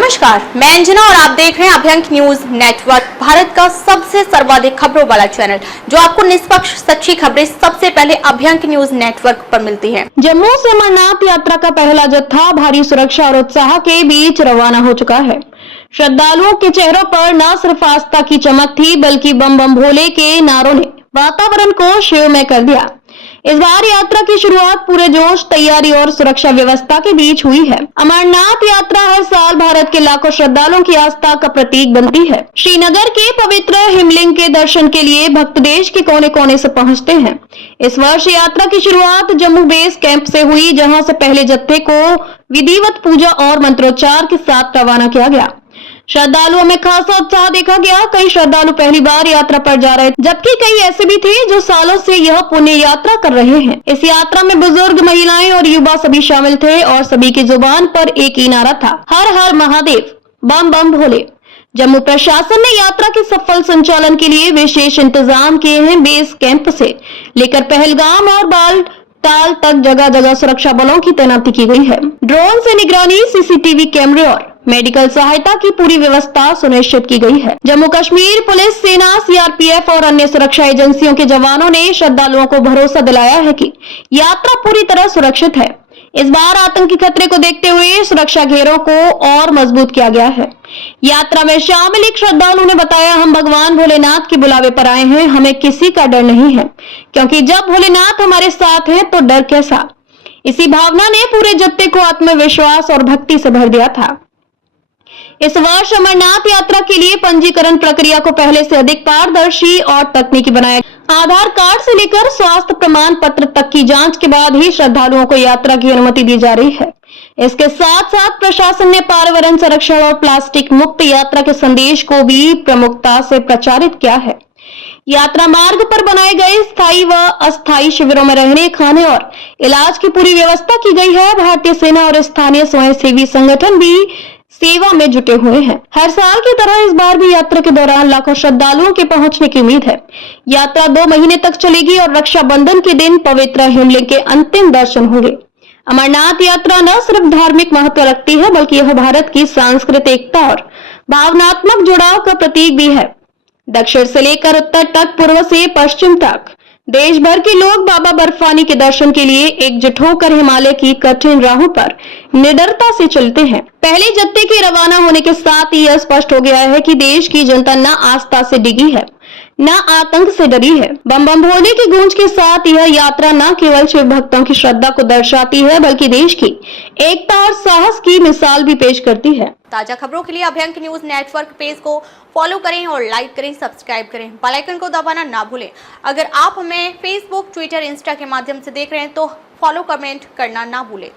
नमस्कार, मैं अंजना और आप देख रहे हैं अभ्यंक न्यूज नेटवर्क, भारत का सबसे सर्वाधिक खबरों वाला चैनल, जो आपको निष्पक्ष सच्ची खबरें सबसे पहले अभ्यंक न्यूज नेटवर्क पर मिलती हैं। जम्मू से अमरनाथ यात्रा का पहला जत्था भारी सुरक्षा और उत्साह के बीच रवाना हो चुका है। श्रद्धालुओं के चेहरों पर न सिर्फ आस्था की चमक थी, बल्कि बम बम भोले के नारों ने वातावरण को शिवमय कर दिया। इस बार यात्रा की शुरुआत पूरे जोश, तैयारी और सुरक्षा व्यवस्था के बीच हुई है। अमरनाथ यात्रा हर साल भारत के लाखों श्रद्धालुओं की आस्था का प्रतीक बनती है। श्रीनगर के पवित्र हिमलिंग के दर्शन के लिए भक्त देश के कोने कोने से पहुंचते हैं। इस वर्ष यात्रा की शुरुआत जम्मू बेस कैंप से हुई, जहां से पहले जत्थे को विधिवत पूजा और मंत्रोच्चार के साथ रवाना किया गया। श्रद्धालुओं में खासा उत्साह देखा गया। कई श्रद्धालु पहली बार यात्रा पर जा रहे, जबकि कई ऐसे भी थे जो सालों से यह पुण्य यात्रा कर रहे हैं। इस यात्रा में बुजुर्ग, महिलाएं और युवा सभी शामिल थे और सभी की जुबान पर एक ही नारा था, हर हर महादेव, बम बम भोले। जम्मू प्रशासन ने यात्रा के सफल संचालन के लिए विशेष इंतजाम किए हैं। बेस कैंप से लेकर पहलगाम और बालटाल तक जगह जगह सुरक्षा बलों की तैनाती की गई है। ड्रोन से निगरानी, सीसीटीवी कैमरे और मेडिकल सहायता की पूरी व्यवस्था सुनिश्चित की गई है। जम्मू कश्मीर पुलिस, सेना, सीआरपीएफ और अन्य सुरक्षा एजेंसियों के जवानों ने श्रद्धालुओं को भरोसा दिलाया है कि यात्रा पूरी तरह सुरक्षित है। इस बार आतंकी खतरे को देखते हुए सुरक्षा घेरों को और मजबूत किया गया है। यात्रा में शामिल एक श्रद्धालु ने बताया, हम भगवान भोलेनाथ के बुलावे पर आए हैं, हमें किसी का डर नहीं है, क्योंकि जब भोलेनाथ हमारे साथ हैं तो डर कैसा। इसी भावना ने पूरे जत्थे को आत्मविश्वास और भक्ति से भर दिया था। इस वर्ष अमरनाथ यात्रा के लिए पंजीकरण प्रक्रिया को पहले से अधिक पारदर्शी और तकनीकी बनाया। आधार कार्ड से लेकर स्वास्थ्य प्रमाण पत्र तक की जांच के बाद ही श्रद्धालुओं को यात्रा की अनुमति दी जा रही है। इसके साथ साथ प्रशासन ने पर्यावरण संरक्षण और प्लास्टिक मुक्त यात्रा के संदेश को भी प्रमुखता से प्रचारित किया है। यात्रा मार्ग पर बनाए गए स्थायी व अस्थायी शिविरों में रहने, खाने और इलाज की पूरी व्यवस्था की गई है। भारतीय सेना और स्थानीय स्वयंसेवी संगठन भी सेवा में जुटे हुए हैं। हर साल की तरह इस बार भी यात्रा के दौरान लाखों श्रद्धालुओं के पहुंचने की उम्मीद है। यात्रा 2 महीने तक चलेगी और रक्षाबंधन के दिन पवित्र हिमलिंग के अंतिम दर्शन होंगे। अमरनाथ यात्रा न सिर्फ धार्मिक महत्व रखती है, बल्कि यह भारत की सांस्कृतिक एकता और भावनात्मक जुड़ाव का प्रतीक भी है। दक्षिण से लेकर उत्तर तक, पूर्व से पश्चिम तक देश भर के लोग बाबा बर्फानी के दर्शन के लिए एकजुट होकर हिमालय की कठिन राहों पर निडरता से चलते हैं। पहले जत्थे के रवाना होने के साथ ही यह स्पष्ट हो गया है कि देश की जनता न आस्था से डिगी है, न आतंक से डरी है। बम बम भोले की गूंज के साथ यह यात्रा न केवल शिव भक्तों की श्रद्धा को दर्शाती है, बल्कि देश की एकता और साहस की मिसाल भी पेश करती है। ताजा खबरों के लिए अभ्यंक न्यूज नेटवर्क पेज को फॉलो करें और लाइक करें, सब्सक्राइब करें, बेल आइकन को दबाना ना भूलें। अगर आप हमें फेसबुक, ट्विटर, इंस्टा के माध्यम से देख रहे हैं तो फॉलो, कमेंट करना ना भूलें।